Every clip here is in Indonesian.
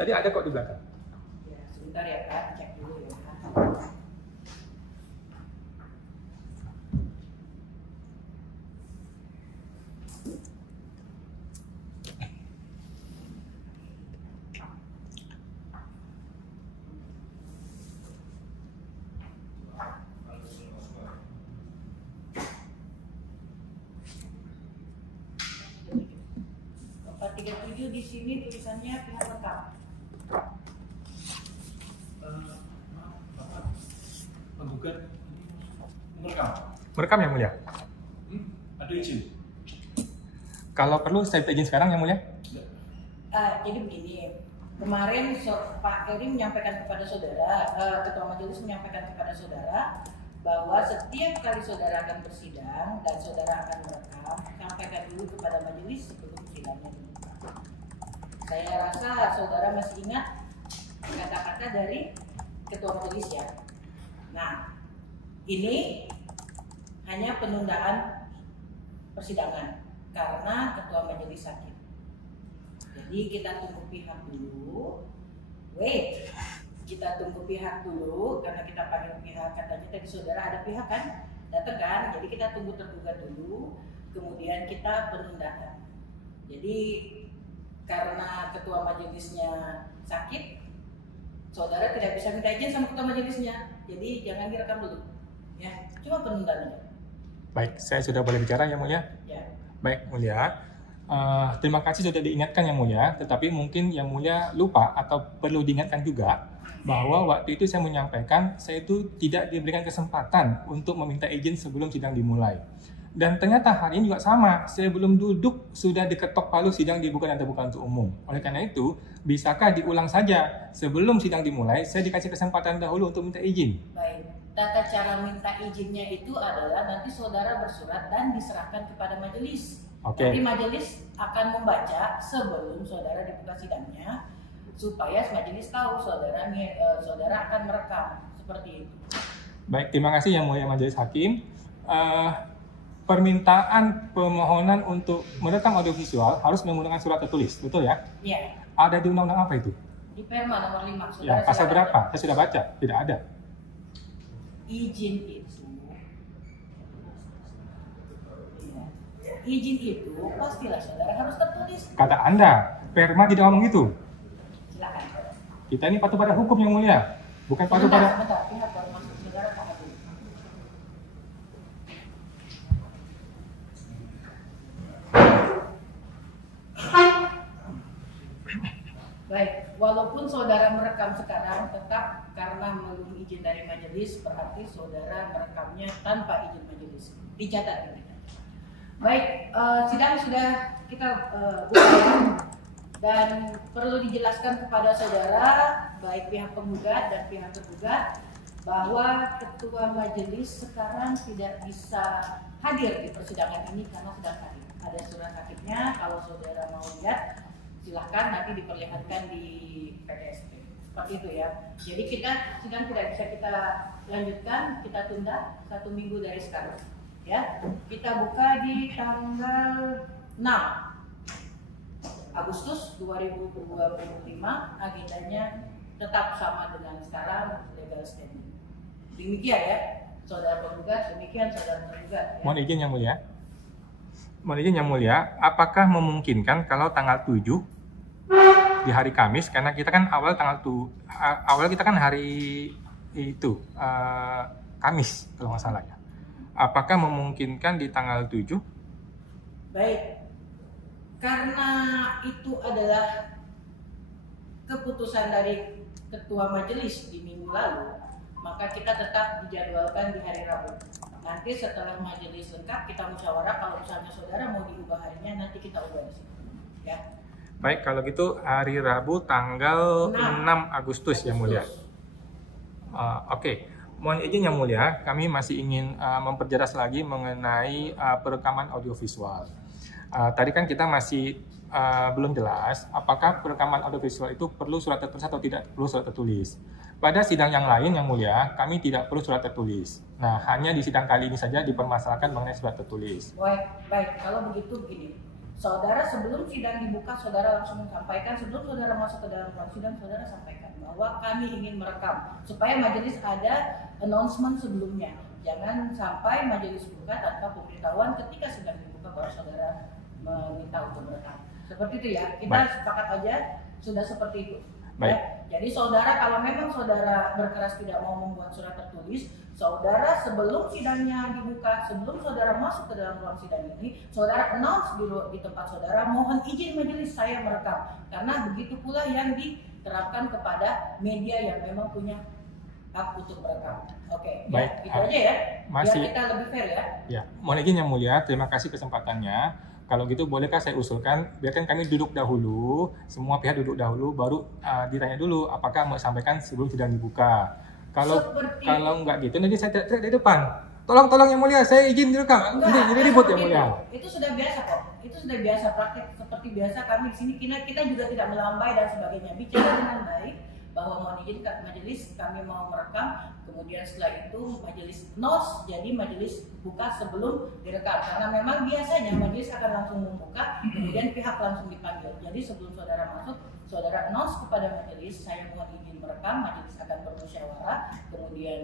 Tadi ada kok di belakang. Ya, sebentar ya Kak, cek dulu ya. Bapak 37 di sini tulisannya pihak lengkap. Penggugat merekam. Merekam yang mulia. Ada izin? Kalau perlu saya minta izin sekarang yang mulia. Jadi begini, kemarin Pak Eri menyampaikan kepada saudara, Ketua Majelis menyampaikan kepada saudara bahwa setiap kali saudara akan bersidang dan saudara akan merekam, sampaikan dulu kepada majelis sebelum sidangnya dibuka. Saya rasa saudara masih ingat kata-kata dari Ketua Majelis ya. Nah, ini hanya penundaan persidangan karena Ketua Majelis sakit. Jadi kita tunggu pihak dulu. Kita tunggu pihak dulu karena kita panggil pihak, katanya tadi saudara ada pihak kan datang kan, jadi kita tunggu tergugat dulu, kemudian kita penundaan. Jadi karena Ketua Majelisnya sakit, saudara tidak bisa minta izin sama Ketua Majelisnya, jadi jangan direkam dulu ya, cuma penundaan aja. Baik, saya sudah boleh bicara yang mulia. Ya. Baik mulia. Terima kasih sudah diingatkan yang mulia, tetapi mungkin yang mulia lupa atau perlu diingatkan juga bahwa waktu itu saya menyampaikan saya itu tidak diberikan kesempatan untuk meminta izin sebelum sidang dimulai. Dan ternyata hari ini juga sama, saya belum duduk sudah diketok palu sidang dibuka dan terbuka untuk umum. Oleh karena itu, bisakah diulang saja sebelum sidang dimulai, saya dikasih kesempatan dahulu untuk minta izin. Baik, tata cara minta izinnya itu adalah nanti saudara bersurat dan diserahkan kepada majelis. Oke. Nanti majelis akan membaca sebelum saudara dibuka sidangnya, supaya majelis tahu saudara akan merekam seperti itu. Baik, terima kasih yang mulia majelis hakim. Permintaan pemohonan untuk merekam audiovisual harus menggunakan surat tertulis, betul ya? Iya. Ada di undang-undang apa itu? Di Perma nomor 5. Saudara Ya, pasal sudah berapa? baca. Saya sudah baca, tidak ada. Izin itu, ya. Izin itu pastilah saudara harus tertulis. Kata Anda, Perma tidak ngomong itu. Silakan. Kita ini patuh pada hukum yang mulia, bukan patuh pada... Sebentar, pihak baru masuk, saudara tahan dulu. Baik, walaupun saudara merekam sekarang, tetap karena belum izin dari majelis, berarti saudara merekamnya tanpa izin majelis. Dicatat ini. Baik, sidang sudah kita buka dan perlu dijelaskan kepada saudara, baik pihak penggugat dan pihak tergugat, bahwa ketua majelis sekarang tidak bisa hadir di persidangan ini karena sedang sakit. Ada surat sakitnya, kalau saudara mau lihat, silahkan nanti diperlihatkan di PDSP. Seperti itu ya. Jadi kita sidang tidak bisa kita lanjutkan, kita tunda 1 minggu dari sekarang. Ya, kita buka di tanggal 6 Agustus 2025, agendanya tetap sama dengan sekarang, legal standing. Demikian ya, saudara penggugat, demikian saudara tergugat. Ya. Mohon izin yang mulia. Mohon izin yang mulia, apakah memungkinkan kalau tanggal 7 di hari Kamis, karena kita kan awal kita kan hari itu Kamis kalau nggak salah ya. Apakah memungkinkan di tanggal 7? Baik, karena itu adalah keputusan dari ketua majelis di minggu lalu, maka kita tetap dijadwalkan di hari Rabu. Nanti setelah majelis lengkap kita musyawarah, kalau misalnya saudara mau diubah harinya, nanti kita ubah di situ. Ya. Baik, kalau gitu hari Rabu tanggal 6 Agustus yang mulia. Oke. Mohon izin yang mulia, kami masih ingin memperjelas lagi mengenai perekaman audiovisual. Tadi kan kita masih belum jelas apakah perekaman audiovisual itu perlu surat tertulis atau tidak perlu surat tertulis. Pada sidang yang lain yang mulia, kami tidak perlu surat tertulis. Nah, hanya di sidang kali ini saja dipermasalahkan mengenai surat tertulis. Baik, kalau begitu begini, Saudara sebelum sidang dibuka, saudara langsung sampaikan, sebelum saudara masuk ke dalam ruang sidang, saudara sampaikan bahwa kami ingin merekam supaya majelis ada announcement sebelumnya. Jangan sampai majelis buka tanpa pemberitahuan ketika sidang dibuka baru saudara meminta untuk merekam. Seperti itu ya, kita sepakat aja sudah seperti itu. Baik. Ya, jadi saudara kalau memang saudara berkeras tidak mau membuat surat tertulis, saudara sebelum sidangnya dibuka, sebelum saudara masuk ke dalam ruang sidang ini, saudara announce di tempat saudara, mohon izin majelis saya merekam. Karena begitu pula yang diterapkan kepada media yang memang punya hak untuk merekam. Oke, baik. Ya, itu aja ya. Masih. Biar kita lebih fair ya. Ya, mohon izin Yang Mulia, terima kasih kesempatannya. Kalau gitu bolehkah saya usulkan, biarkan kami duduk dahulu, semua pihak duduk dahulu, baru ditanya dulu apakah mau sampaikan sebelum sidang dibuka. Kalau nggak gitu, nanti saya teriak dari depan. Tolong Yang Mulia, saya izin direkam. Jadi ribut Yang Mulia. Itu sudah biasa kok. Itu sudah biasa, praktik seperti biasa kami di sini. Kita juga tidak melambai dan sebagainya. Bicara dengan baik bahwa mohon izin majelis kami mau merekam, kemudian setelah itu majelis nos, jadi majelis buka sebelum direkam, karena memang biasanya majelis akan langsung membuka, kemudian pihak langsung dipanggil. Jadi sebelum saudara masuk, saudara nos kepada majelis, saya mohon izin merekam, majelis akan bermusyawarah, kemudian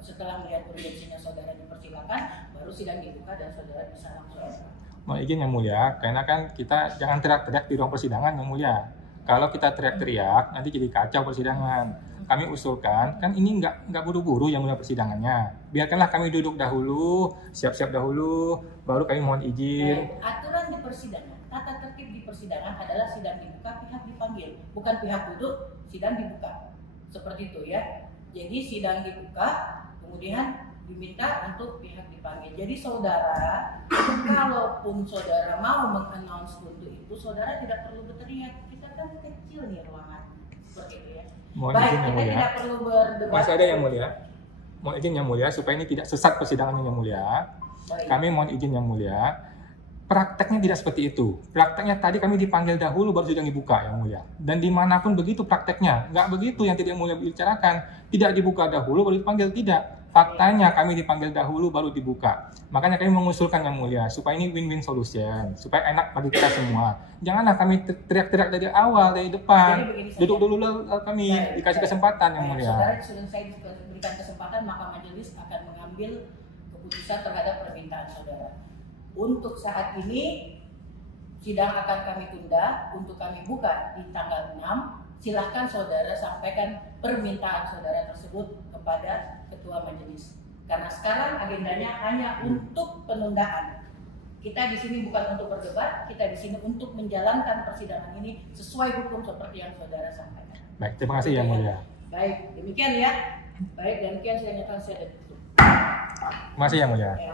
setelah melihat urgensinya saudara dipersilakan, baru sidang dibuka dan saudara bisa langsung merekam. Mohon izin Yang Mulia, karena kan kita jangan teriak-teriak di ruang persidangan Yang Mulia. Kalau kita teriak-teriak, nanti jadi kacau persidangan. Kami usulkan, kan ini nggak buru-buru yang mulai persidangannya. Biarkanlah kami duduk dahulu, siap-siap dahulu, baru kami mohon izin. Aturan di persidangan, tata tertib di persidangan adalah sidang dibuka, pihak dipanggil. Bukan pihak duduk, sidang dibuka. Seperti itu ya. Jadi sidang dibuka, kemudian diminta untuk pihak dipanggil. Jadi saudara, kalaupun saudara mau mengannounce untuk itu, saudara tidak perlu berteriak. Kan kecil nih ruangan seperti itu ya. Mohon Baik, izin Yang kita Mulia. tidak perlu berdebat. Masih ada Yang Mulia. Mohon izin Yang Mulia supaya ini tidak sesat persidangannya Yang Mulia. Baik. Kami mohon izin Yang Mulia. Prakteknya tidak seperti itu. Prakteknya tadi kami dipanggil dahulu baru sidang dibuka Yang Mulia. Dan dimanapun begitu prakteknya. Nggak begitu yang tidak Mulia bicarakan. Tidak dibuka dahulu baru dipanggil, tidak. Faktanya kami dipanggil dahulu baru dibuka. Makanya kami mengusulkan Yang Mulia supaya ini win-win solution, supaya enak bagi kita semua. Janganlah kami teriak-teriak dari awal, dari depan. Duduk dulu kami dikasih kesempatan Yang Mulia. Saudara sudah saya diberikan kesempatan, maka majelis akan mengambil keputusan terhadap permintaan saudara. Untuk saat ini sidang akan kami tunda untuk kami buka di tanggal 6. Silahkan saudara sampaikan permintaan saudara tersebut kepada ketua majelis. Karena sekarang agendanya hanya untuk penundaan. Kita di sini bukan untuk berdebat, kita di sini untuk menjalankan persidangan ini sesuai hukum seperti yang saudara sampaikan. Baik, terima kasih Yang Mulia. Baik, demikian ya. Baik, dan demikian saya nyatakan saya tutup. Terima kasih Yang Mulia. Ya.